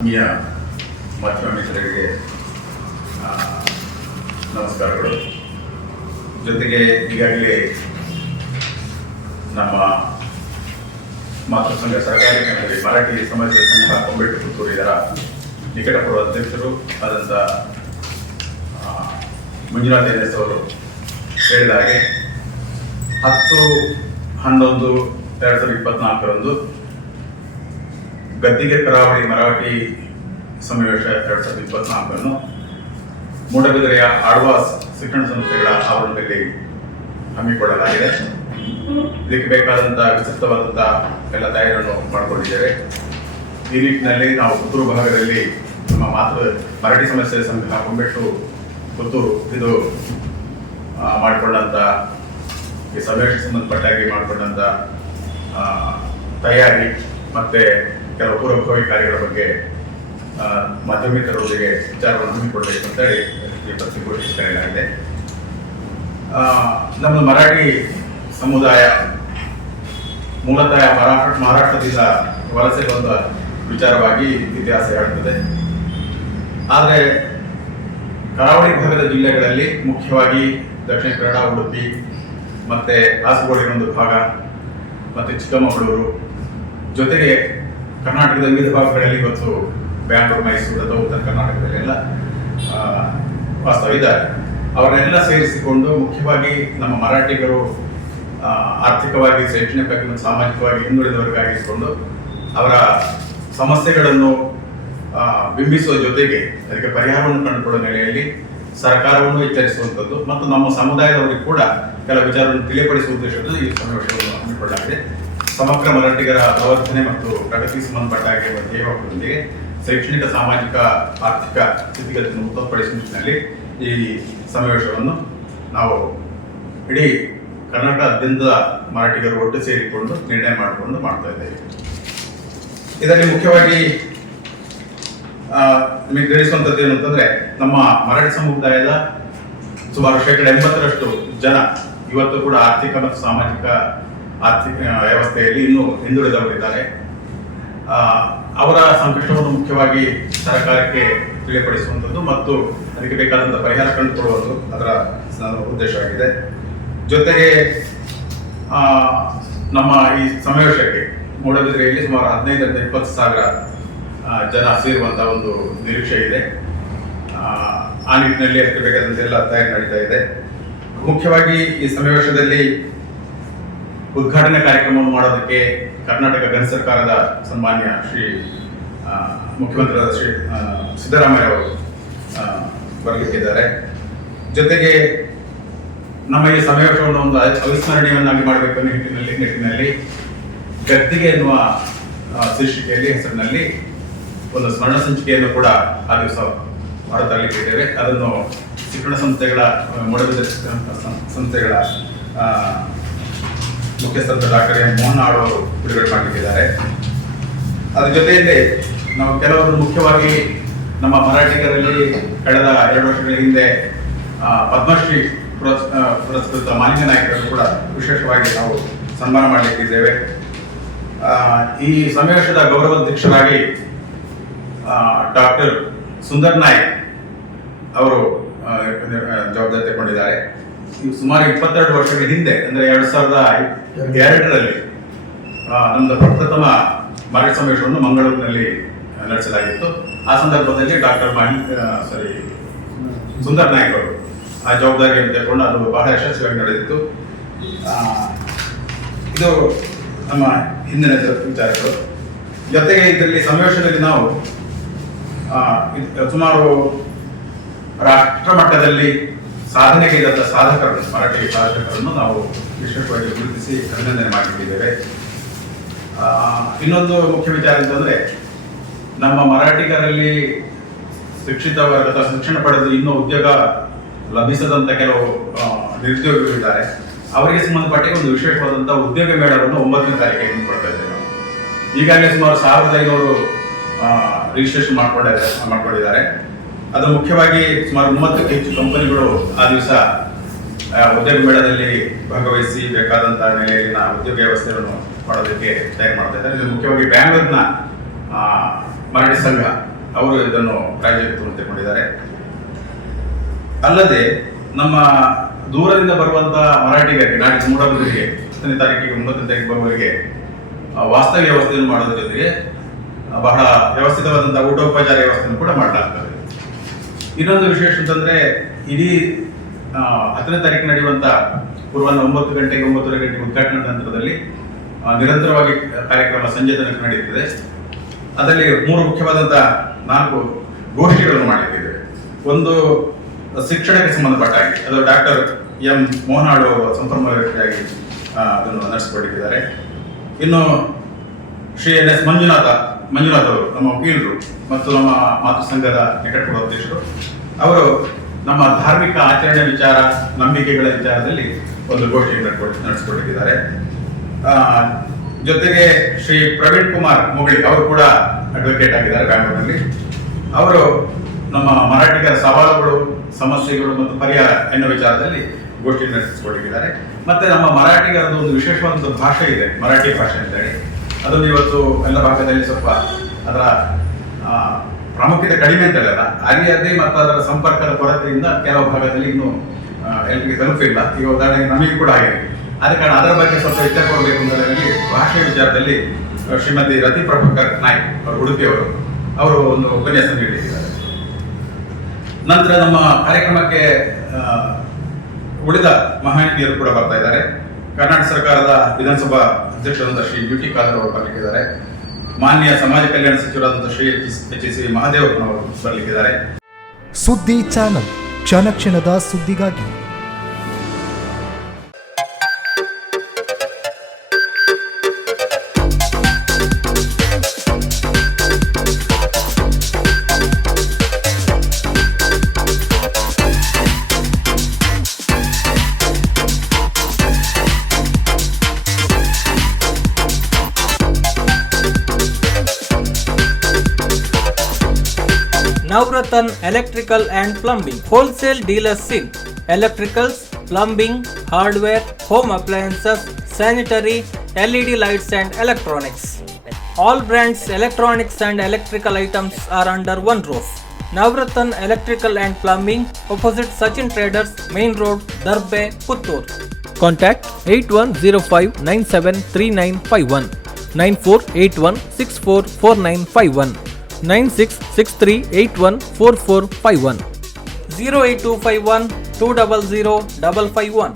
ಆತ್ಮೀಯ ಮಾಧ್ಯಮ ಮಿತ್ರರಿಗೆ ನಮಸ್ಕಾರಗಳು. ಜೊತೆಗೆ ಈಗಾಗಲೇ ನಮ್ಮ ಮಾತೃ ಸಂಘ ಸರ್ಕಾರಿ ಕನ್ನಡ ಮರಾಠಿ ಸಮಾಜ ಸಂಘ ಕೊಂಬೆಟ್ಟು ಪುತ್ತೂರು ಇದರ ನಿಕಟಪೂರ್ವ ಅಧ್ಯಕ್ಷರು ಆದಂಥ ಮಂಜುನಾಥ ಎಸ್ ಅವರು ಹೇಳಿದ ಹಾಗೆ 10/11/2024 ಗದ್ದಿಗೆ ಕರಾವಳಿ ಮರಾಠಿ ಸಮಾವೇಶ 2024 ಮೂಡಬಿದಿರೆಯ ಆಳ್ವಾಸ್ ಶಿಕ್ಷಣ ಸಂಸ್ಥೆಗಳ ಆವರಣದಲ್ಲಿ ಹಮ್ಮಿಕೊಳ್ಳಲಾಗಿದೆ. ಇದಕ್ಕೆ ಬೇಕಾದಂಥ ವಿಸ್ತೃತವಾದಂಥ ಎಲ್ಲ ತಯಾರಿಯನ್ನು ಮಾಡಿಕೊಂಡಿದ್ದೇವೆ. ಈ ನಿಟ್ಟಿನಲ್ಲಿ ನಾವು ಪುತ್ತೂರು ಭಾಗದಲ್ಲಿ ನಮ್ಮ ಮರಾಠಿ ಸಮಸ್ಯೆ ಸಂಘ ಕೊಂಬೆಟ್ಟು ಪುತ್ತೂರು ಇದು ಮಾಡಿಕೊಂಡಂಥ ಈ ಸಮಾವೇಶಕ್ಕೆ ಸಂಬಂಧಪಟ್ಟಾಗಿ ಮಾಡಿಕೊಂಡಂಥ ತಯಾರಿ ಮತ್ತು ಕೆಲವು ಪೂರ್ವಭಾವಿ ಕಾರ್ಯಗಳ ಬಗ್ಗೆ ಮಾಧ್ಯಮಿಕರೊಂದಿಗೆ ವಿಚಾರವನ್ನು ಹಮ್ಮಿಕೊಳ್ಬೇಕು ಅಂತೇಳಿ ಈ ಪತ್ರಿಕೋಟಿ ಕರೆಯಲಾಗಿದೆ. ನಮ್ಮ ಮರಾಠಿ ಸಮುದಾಯ ಮೂಲತಃ ಮಹಾರಾಷ್ಟ್ರದಿಂದ ವಲಸೆ ಬಂದ ವಿಚಾರವಾಗಿ ಇತಿಹಾಸ ಹೇಳುತ್ತದೆ. ಆದರೆ ಕರಾವಳಿ ಭಾಗದ ಜಿಲ್ಲೆಗಳಲ್ಲಿ ಮುಖ್ಯವಾಗಿ ದಕ್ಷಿಣ ಕನ್ನಡ, ಉಡುಪಿ ಮತ್ತು ಕಾಸರಗೋಡಿನ ಒಂದು ಭಾಗ ಮತ್ತು ಚಿಕ್ಕಮಗಳೂರು ಜೊತೆಗೆ ಕರ್ನಾಟಕದ ವಿವಿಧ ಭಾಗಗಳಲ್ಲಿ ಇವತ್ತು ಬ್ಯಾಂಗ್ಳೂರು, ಮೈಸೂರು ಅಥವಾ ಉತ್ತರ ಕರ್ನಾಟಕದಲ್ಲೆಲ್ಲ ವಾಸ್ತವ ಇದ್ದಾರೆ. ಅವರನ್ನೆಲ್ಲ ಸೇರಿಸಿಕೊಂಡು ಮುಖ್ಯವಾಗಿ ನಮ್ಮ ಮರಾಠಿಗರು ಆರ್ಥಿಕವಾಗಿ, ಶೈಕ್ಷಣಿಕವಾಗಿ ಮತ್ತು ಸಾಮಾಜಿಕವಾಗಿ ಹಿಂದುಳಿದವರಿಗಾಗಿಸಿಕೊಂಡು ಅವರ ಸಮಸ್ಯೆಗಳನ್ನು ಬಿಂಬಿಸುವ ಜೊತೆಗೆ ಅದಕ್ಕೆ ಪರಿಹಾರವನ್ನು ಕಂಡುಕೊಳ್ಳುವ ನೆಲೆಯಲ್ಲಿ ಸರ್ಕಾರವನ್ನು ಎಚ್ಚರಿಸುವಂಥದ್ದು ಮತ್ತು ನಮ್ಮ ಸಮುದಾಯದವರಿಗೆ ಕೂಡ ಕೆಲವು ವಿಚಾರವನ್ನು ತಿಳಿಯಪಡಿಸುವ ಉದ್ದೇಶದಿಂದ ಈ ಸಮಾವೇಶವನ್ನು ಹಮ್ಮಿಕೊಳ್ಳಲಾಗಿದೆ. ಸಮಗ್ರ ಮರಾಠಿಗರ ಪ್ರವರ್ತನೆ ಮತ್ತು ಪ್ರಗತಿಗೆ ಸಂಬಂಧಪಟ್ಟ ಧ್ಯೇಯವಾಕ್ಯದೊಂದಿಗೆ ಶೈಕ್ಷಣಿಕ, ಸಾಮಾಜಿಕ, ಆರ್ಥಿಕ ಸ್ಥಿತಿಗತಿಯನ್ನು ಉತ್ತಮಪಡಿಸುವ ನಿಟ್ಟಿನಲ್ಲಿ ಈ ಸಮಾವೇಶವನ್ನು ನಾವು ಇಡೀ ಕರ್ನಾಟಕದಾದ್ಯಂತ ಮರಾಠಿಗರು ಒಟ್ಟು ಸೇರಿಕೊಂಡು ನಿರ್ಣಯ ಮಾಡಿಕೊಂಡು ಮಾಡ್ತಾ ಇದ್ದೇವೆ. ಇದರಲ್ಲಿ ಮುಖ್ಯವಾಗಿ ನಿಮಗೆ ತಿಳಿಸುವಂಥದ್ದು ಏನು ಅಂತಂದ್ರೆ, ನಮ್ಮ ಮರಾಠಿ ಸಮುದಾಯದ ಸುಮಾರು 80% ಜನ ಇವತ್ತು ಕೂಡ ಆರ್ಥಿಕ ಮತ್ತು ಸಾಮಾಜಿಕ ವ್ಯವಸ್ಥೆಯಲ್ಲಿ ಇನ್ನೂ ಹಿಂದುಳಿದವರಿದ್ದಾರೆ. ಅವರ ಸಂಕಷ್ಟವನ್ನು ಮುಖ್ಯವಾಗಿ ಸರ್ಕಾರಕ್ಕೆ ತಿಳಿಯಪಡಿಸುವಂಥದ್ದು ಮತ್ತು ಅದಕ್ಕೆ ಬೇಕಾದಂಥ ಪರಿಹಾರ ಕಂಡುಕೊಳ್ಳುವುದು ಅದರ ಉದ್ದೇಶವಾಗಿದೆ. ಜೊತೆಗೆ ನಮ್ಮ ಈ ಸಮಾವೇಶಕ್ಕೆ ಮೂಡಬಿದಿರೆಯಲ್ಲಿ ಸುಮಾರು 15-20 ಸಾವಿರ ಜನ ಸೇರುವಂಥ ಒಂದು ನಿರೀಕ್ಷೆ ಇದೆ. ಆ ನಿಟ್ಟಿನಲ್ಲಿ ಅದಕ್ಕೆ ಬೇಕಾದಂತೆ ಎಲ್ಲ ತಯಾರಿ ನಡೀತಾ ಇದೆ. ಮುಖ್ಯವಾಗಿ ಈ ಸಮಾವೇಶದಲ್ಲಿ ಉದ್ಘಾಟನಾ ಕಾರ್ಯಕ್ರಮವನ್ನು ಮಾಡೋದಕ್ಕೆ ಕರ್ನಾಟಕ ಗಣ ಸರ್ಕಾರದ ಸನ್ಮಾನ್ಯ ಶ್ರೀ ಮುಖ್ಯಮಂತ್ರಿಯಾದ ಶ್ರೀ ಸಿದ್ದರಾಮಯ್ಯ ಅವರು ಬರಲಿಕ್ಕಿದ್ದಾರೆ. ಜೊತೆಗೆ ನಮ್ಮ ಈ ಸಮಾವೇಶವನ್ನು ಒಂದು ಅವಿಸ್ಮರಣೀಯವನ್ನಾಗಿ ಮಾಡಬೇಕು ಅನ್ನೋ ನಿಟ್ಟಿನಲ್ಲಿ ಗದ್ದಿಗೆ ಎನ್ನುವ ಶೀರ್ಷಿಕೆಯಲ್ಲಿ ಹೆಸರಿನಲ್ಲಿ ಒಂದು ಸ್ಮರಣ ಸಂಚಿಕೆಯನ್ನು ಕೂಡ ಆ ದಿವಸ ಹೊರತರಲಿಕ್ಕಿದ್ದೇವೆ. ಅದನ್ನು ಶಿಕ್ಷಣ ಸಂಸ್ಥೆಗಳ ಮೂಡಬಿದಿರೆ ಸಂಸ್ಥೆಗಳ ಮುಖ್ಯಸ್ಥರಾದ ಡಾಕ್ಟರ್ ಮೋಹನ್ ಅವರು ಬಿಡುಗಡೆ ಮಾಡಲಿಕ್ಕಿದ್ದಾರೆ. ಅದ್ರ ಜೊತೆಯಲ್ಲಿ ನಾವು ಕೆಲವರು ಮುಖ್ಯವಾಗಿ ನಮ್ಮ ಮರಾಠಿಗರಲ್ಲಿ ಕಳೆದ 2 ವರ್ಷಗಳ ಹಿಂದೆ ಪದ್ಮಶ್ರೀ ಪುರಸ್ಕೃತ ಮಾಲಿನ್ಯ ನಾಯಕರನ್ನು ಕೂಡ ವಿಶೇಷವಾಗಿ ನಾವು ಸನ್ಮಾನ ಮಾಡಲಿಕ್ಕಿದ್ದೇವೆ. ಈ ಸಮಾವೇಶದ ಗೌರವಾಧ್ಯಕ್ಷರಾಗಿ ಡಾಕ್ಟರ್ ಸುಂದರ್ ನಾಯ್ಕ್ ಅವರು ಜವಾಬ್ದಾರಿ ತಗೊಂಡಿದ್ದಾರೆ. ಸುಮಾರು 22 ವರ್ಷಗಳ ಹಿಂದೆ ಅಂದ್ರೆ 2002ರಲ್ಲಿ ನಮ್ಮದು ಪ್ರಪ್ರಥಮ ಮರಾಠಿ ಸಮಾವೇಶವನ್ನು ಮಂಗಳೂರಿನಲ್ಲಿ ನಡೆಸಲಾಗಿತ್ತು. ಆ ಸಂದರ್ಭದಲ್ಲಿ ಡಾಕ್ಟರ್ ಸುಂದರ್ ನಾಯ್ಕ್ ಅವರು ಆ ಜವಾಬ್ದಾರಿಯನ್ನು ತಗೊಂಡು ಅದು ಬಹಳ ಯಶಸ್ವಿಯಾಗಿ ನಡೆದಿತ್ತು. ಇದು ನಮ್ಮ ಹಿಂದಿನ ವಿಚಾರಗಳು. ಜೊತೆಗೆ ಇದರಲ್ಲಿ ಸಮಾವೇಶದಲ್ಲಿ ನಾವು ಸುಮಾರು ರಾಷ್ಟ್ರ ಮಟ್ಟದಲ್ಲಿ ಸಾಧನೆಗೈದಂಥ ಮರಾಠಿ ಸಾಧಕರನ್ನು ನಾವು ವಿಶೇಷವಾಗಿ ಗುರುತಿಸಿ ಅಭಿನಂದನೆ ಮಾಡಿದ್ದೇವೆ. ಇನ್ನೊಂದು ಮುಖ್ಯ ವಿಚಾರ ಅಂತಂದ್ರೆ, ನಮ್ಮ ಮರಾಠಿಗರಲ್ಲಿ ಶಿಕ್ಷಿತ ವರ್ಗ ಶಿಕ್ಷಣ ಪಡೆದು ಇನ್ನೂ ಉದ್ಯೋಗ ಲಭಿಸದಂತ ಕೆಲವು ನಿರುದ್ಯೋಗಿಗಳಿದ್ದಾರೆ. ಅವರಿಗೆ ಸಂಬಂಧಪಟ್ಟ ಒಂದು ವಿಶೇಷವಾದಂತಹ ಉದ್ಯೋಗ ಮೇಳವನ್ನು 9ನೇ ತಾರೀಕಿಗೆ ಹಮ್ಮಿಕೊಳ್ತಾ ಇದ್ದೇವೆ. ನಾವು ಈಗಾಗಲೇ ಸುಮಾರು 1500 ರಿಜಿಸ್ಟ್ರೇಷನ್ ಮಾಡ್ಕೊಂಡಿದ್ದಾರೆ. ಅದು ಮುಖ್ಯವಾಗಿ ಸುಮಾರು 30ಕ್ಕೂ ಹೆಚ್ಚು ಕಂಪನಿಗಳು ಆ ದಿವಸ ಉದ್ಯೋಗ ಮೇಳದಲ್ಲಿ ಭಾಗವಹಿಸಿ ಬೇಕಾದಂತಹ ನೆಲೆಯಲ್ಲಿನ ಉದ್ಯೋಗ ವ್ಯವಸ್ಥೆಯನ್ನು ಮಾಡೋದಕ್ಕೆ ತಯಾರು ಮಾಡ್ತಾ ಇದ್ದಾರೆ. ಇದು ಮುಖ್ಯವಾಗಿ ಬ್ಯಾಂಗ್ಳೂರಿನ ಮರಾಠಿ ಸಂಘ ಅವರು ಇದನ್ನು ಪ್ರಾಯೋಜಕತ್ವವನ್ನು ತೆಗೆದುಕೊಂಡಿದ್ದಾರೆ. ಅಲ್ಲದೆ ನಮ್ಮ ದೂರದಿಂದ ಬರುವಂತಹ ಮರಾಠಿಗರಿಗೆ ನಾಡಿದ್ದು ಮೂಡಬಿದಿರೆಗೆ 10ನೇ ತಾರೀಕಿಗೆ 9ನೇ ತಾರೀಕು ಬರುವವರಿಗೆ ವಾಸ್ತವ್ಯ ವ್ಯವಸ್ಥೆಯನ್ನು ಮಾಡೋದ್ರ ಜೊತೆಗೆ ಬಹಳ ವ್ಯವಸ್ಥಿತವಾದಂತಹ ಊಟೋಪಚಾರ ವ್ಯವಸ್ಥೆಯನ್ನು ಕೂಡ ಮಾಡಲಾಗ್ತದೆ. ಇನ್ನೊಂದು ವಿಶೇಷ ಅಂತಂದ್ರೆ ಇಡೀ 10ನೇ ತಾರೀಕು ನಡೆಯುವಂತ ಪೂರ್ವಾಹ್ನ 9 ಗಂಟೆಗೆ 9:30 ಗಂಟೆಗೆ ಉದ್ಘಾಟನಾ ನಂತರದಲ್ಲಿ ನಿರಂತರವಾಗಿ ಕಾರ್ಯಕ್ರಮ ಸಂಜೆ ತನಕ ನಡೆಯುತ್ತದೆ. ಅದರಲ್ಲಿ 3 ಮುಖ್ಯವಾದಂತಹ 4 ಗೋಷ್ಠಿಗಳನ್ನು ಮಾಡಿದ್ದೇವೆ. ಒಂದು ಶಿಕ್ಷಣಕ್ಕೆ ಸಂಬಂಧಪಟ್ಟ ಹಾಗೆ ಅದು ಡಾಕ್ಟರ್ ಎಂ ಮೋಹನಾಳು ಸಂಪನ್ಮೂಲವಾಗಿ ಅದನ್ನು ನಡೆಸಿಕೊಂಡಿದ್ದಾರೆ. ಇನ್ನು ಶ್ರೀ ಎನ್ ಎಸ್ ಮಂಜುನಾಥ್ ಅವರು ನಮ್ಮ ವಕೀಲರು ಮತ್ತು ನಮ್ಮ ಮಾತೃ ಸಂಘದ ನಿಕಟಪೂರ್ವ ಅಧ್ಯಕ್ಷರು, ಅವರು ನಮ್ಮ ಧಾರ್ಮಿಕ ಆಚರಣೆ ವಿಚಾರ, ನಂಬಿಕೆಗಳ ವಿಚಾರದಲ್ಲಿ ಒಂದು ಗೋಷ್ಠಿ ನಡೆಸಿಕೊಂಡಿದ್ದಾರೆ. ಜೊತೆಗೆ ಶ್ರೀ ಪ್ರವೀಣ್ ಕುಮಾರ್ ಮೊಗಳಿ ಅವರು ಕೂಡ ಅಡ್ವೊಕೇಟ್ ಆಗಿದ್ದಾರೆ ಬ್ಯಾಂಗ್ಳೂರಿನಲ್ಲಿ. ಅವರು ನಮ್ಮ ಮರಾಠಿಗರ ಸವಾಲುಗಳು, ಸಮಸ್ಯೆಗಳು ಮತ್ತು ಪರಿಹಾರ ಎನ್ನುವ ವಿಚಾರದಲ್ಲಿ ಗೋಷ್ಠಿ ನಡೆಸಿಕೊಂಡಿದ್ದಾರೆ. ಮತ್ತೆ ನಮ್ಮ ಮರಾಠಿಗರದ್ದು ಒಂದು ವಿಶೇಷವಾದ ಭಾಷೆ ಇದೆ, ಮರಾಠಿ ಭಾಷೆ ಅಂತೇಳಿ. ಅದನ್ನು ಇವತ್ತು ಎಲ್ಲ ಭಾಗದಲ್ಲಿ ಸ್ವಲ್ಪ ಅದರ ಪ್ರಾಮುಖ್ಯತೆ ಕಡಿಮೆ ಅಂತ ಹೇಳಲ್ಲ, ಅದೇ ಮತ್ತು ಅದರ ಸಂಪರ್ಕದ ಕೊರತೆಯಿಂದ ಕೆಲವು ಭಾಗದಲ್ಲಿ ಇನ್ನೂ ಎಲ್ರಿಗೆ ತಲುಪಿಲ್ಲ. ಈಗ ಉದಾಹರಣೆಗೆ ನಮಗೆ ಕೂಡ ಆಗಿದೆ. ಆದ ಕಾರಣ ಅದರ ಬಗ್ಗೆ ಸ್ವಲ್ಪ ಎಚ್ಚರ ಕೊಡಬೇಕು ಅಂತ ಭಾಷೆಯ ವಿಚಾರದಲ್ಲಿ ಶ್ರೀಮತಿ ರತಿ ಪ್ರಭಾಕರ್ ನಾಯ್ಕ್ ಅವರು ಉಡುಪಿಯವರು ಅವರು ಒಂದು ಉಪನ್ಯಾಸ ನೀಡಿದ್ದಾರೆ. ನಂತರ ನಮ್ಮ ಕಾರ್ಯಕ್ರಮಕ್ಕೆ ಉಳಿದ ಮಹನೀಯರು ಕೂಡ ಬರ್ತಾ ಇದ್ದಾರೆ. ಕರ್ನಾಟಕ ಸರ್ಕಾರದ ವಿಧಾನಸಭಾ ಅಧ್ಯಕ್ಷರಾದಂತಹ ಶ್ರೀ 𝐷𝐸 ಕಾದರ್ ಅವರು ಬರಲಿಕ್ಕಿದ್ದಾರೆ. ಮಾನ್ಯ ಸಮಾಜ ಕಲ್ಯಾಣ ಸಚಿವರಾದಂತಹ ಶ್ರೀ 𝐻𝐸 ಮಹಾದೇವಪ್ಪನವರು ಅವರು ಬರಲಿಕ್ಕಿದ್ದಾರೆ. ಸುದ್ದಿ ಚಾನಲ್, ಕ್ಷಣ ಕ್ಷಣದ ಸುದ್ದಿಗಾಗಿ. Navratna Electrical and Plumbing Wholesale Dealers in Electricals, Plumbing, Hardware, Home Appliances, Sanitary, LED Lights and Electronics. All brands electronics and electrical items are under one roof. Navratna Electrical and Plumbing, opposite Sachin Traders, Main Road, Darbe, Puttur. Contact 8105973951, 9481644951, 9663814451, 08251 200 551.